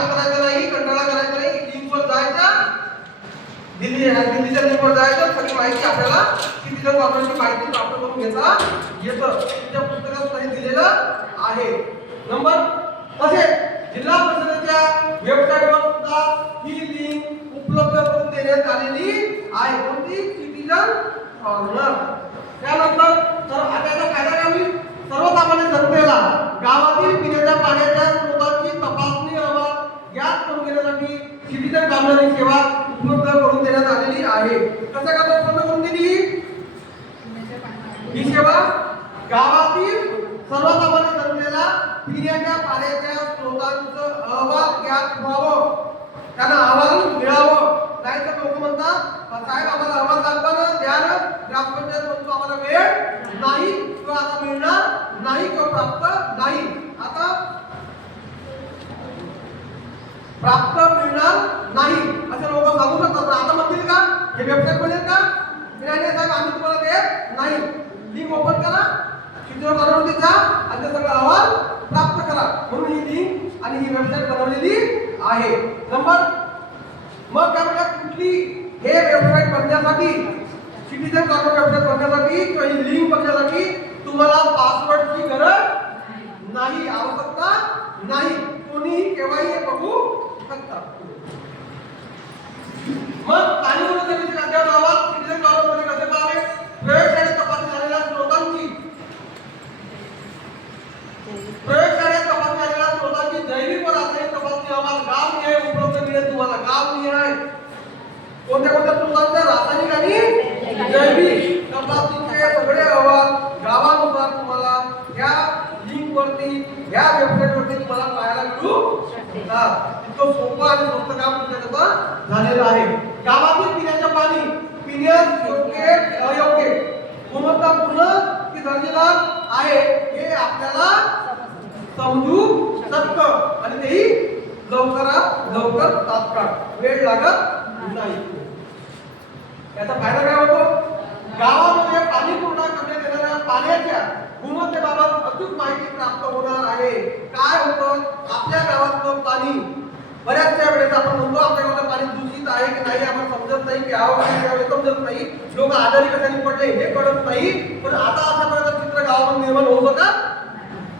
नाराज करायचं नाही, कंटाळा करायचा नाही. लिंकवर जायचं, दिल्लीच्या लिंकवर जायचं, सगळी माहिती आपल्याला सिटीजन कॉर्नरची माहिती प्राप्त करून घेता येतं. त्या पुस्तकात काही दिलेलं आहे. नंबर तसेच जिल्हा परिषदेच्या वेबसाईटवर सुद्धा ही लिंक उपलब्ध करून देण्यात आलेली आहे. कोणती? Citizen corner. त्यानंतर तर आता फायदा काय होईल? सर्वसामान्य जनतेला गावातील पिण्याच्या पाण्याच्या स्रोतांची तपासणी अहवाल ज्ञात करून घेण्यासाठी सिटीजन कॉर्नर ही सेवा उपलब्ध करून देण्यात आलेली आहे. कसं का उपलब्ध करून दिली ही सेवा? गावातील सर्वसामान्य जनतेला पिण्याच्या पाण्याच्या स्रोतांचं अहवाल ज्ञात व्हावं, त्यांना अहवाल मिळावं. नाही तर लोक म्हणतात साहेब आम्हाला अहवाल दाखवा ना, द्या ना, ग्रामपंचायत म्हणतो आम्हाला वेळ नाही किंवा आता मिळणार नाही किंवा प्राप्त नाही. आता प्राप्त मिळणार नाही असे लोक सांगू शकतात. आता म्हणतील का हे वेबसाईट बनेल का? नाही साहेब आम्ही तुम्हाला देत नाही. लिंक ओपन करा, सिटीजन कॉर्नरवरती जा आणि ते सगळं अहवाल प्राप्त करा. म्हणून ही लिंक आणि ही वेबसाईट बनवलेली आहे. नंबर मग काय म्हणतात, कुठली हे वेबसाईट बनण्यासाठी, सिटीजन कॉर्नर वेबसाईट बनण्यासाठी किंवा ही लिंक बनण्यासाठी तुम्हाला पासवर्डची गरज नाही, आवश्यकता नाही. कोणीही केव्हाही हे बघू शकता. मग पाणी पुरवठ्याचे अद्याप अहवाल सिटीजन कॉर्नरमध्ये कसे पाहावे? प्रयोगशाळेत तपासणी झालेल्या स्रोतांची जैविक व रासायनिक तपासणी अहवाल गावनिहाय उपलब्ध मिळेल तुम्हाला. गावनिहाय कोणत्या कोणत्या स्रोतांच्या रासायनिक आणि जैविक तपासणीचे सगळे अहवाल गावानुसार तुम्हाला या लिंक वरती, या वेबसाईट वरती तुम्हाला पाहायला मिळू शकतात. इतकं सोपं आणि स्वस्त काम तुमच्याकडे झालेलं आहे. गावातील पिण्याचं पाणी पिण्यास योग्य अयोग्य, गुणवत्तापूर्ण की दर्जेदार आहे हे आपल्याला समजू शकतं आणि तेही लवकरात लवकर, तात्काळ, वेळ लागत नाही. याचा फायदा काय होतो? गावामध्ये पाणी पुरवठा करण्यात येणाऱ्या पाण्याच्या गुणवत्तेबाबत अचूक माहिती प्राप्त होणार आहे. काय होतं? आपल्या गावातलं पाणी बऱ्याचशा वेळेस आपण म्हणतो आपल्या गावातलं पाणी दूषित आहे की नाही आम्हाला समजत नाही, प्यावं की प्यावं समजत नाही, लोक आजारी कशाने पडले हे कळत नाही. पण आता अशा प्रकारचं चित्र गावामध्ये निर्माण होतं का?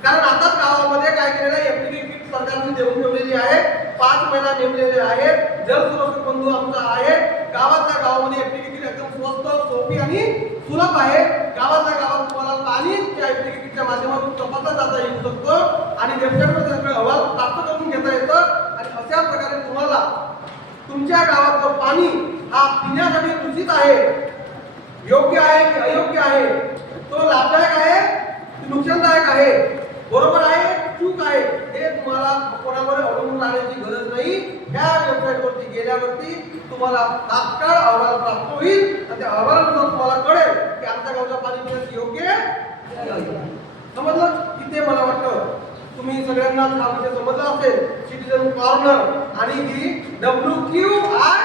कारण आताच गावामध्ये काय केलेलं आहे, एफटीपी किट सरकारने देऊन ठेवलेली आहे. 5 महिना नेमलेले आहेत. जल सुरक्षित बंधू आमचा आहे. गावातल्या गावामध्ये एफटीपी किट एकदम स्वस्त, सोपी आणि सुलभ आहे. गावातल्या गावात तुम्हाला पाणी त्या एफटीपी किटच्या माध्यमातून तपासलं जाता येऊ शकतं आणि वेबसाईटवर सगळं अहवाल प्राप्त करून घेता येतं. आणि अशा प्रकारे तुम्हाला तुमच्या गावातलं पाणी हा पिण्यासाठी दूषित आहे, योग्य आहे की अयोग्य आहे, तो लाभदायक आहे की नुकसानदायक आहे, बरोबर आहे चूक आहे, हे तुम्हाला कोणावर अवलंबून राहण्याची गरज नाही. या वेबसाईट वरती गेल्यावरती तुम्हाला तात्काळ अहवाल प्राप्त होईल आणि त्या अहवालानुसार तुम्हाला कळेल की आमच्या गावचं पाणी पिण्यास योग्य आहे. समजलं? इथे मला वाटतं तुम्ही सगळ्यांना हा विषय समजला असेल. सिटीजन कॉर्नर आणि ही WQI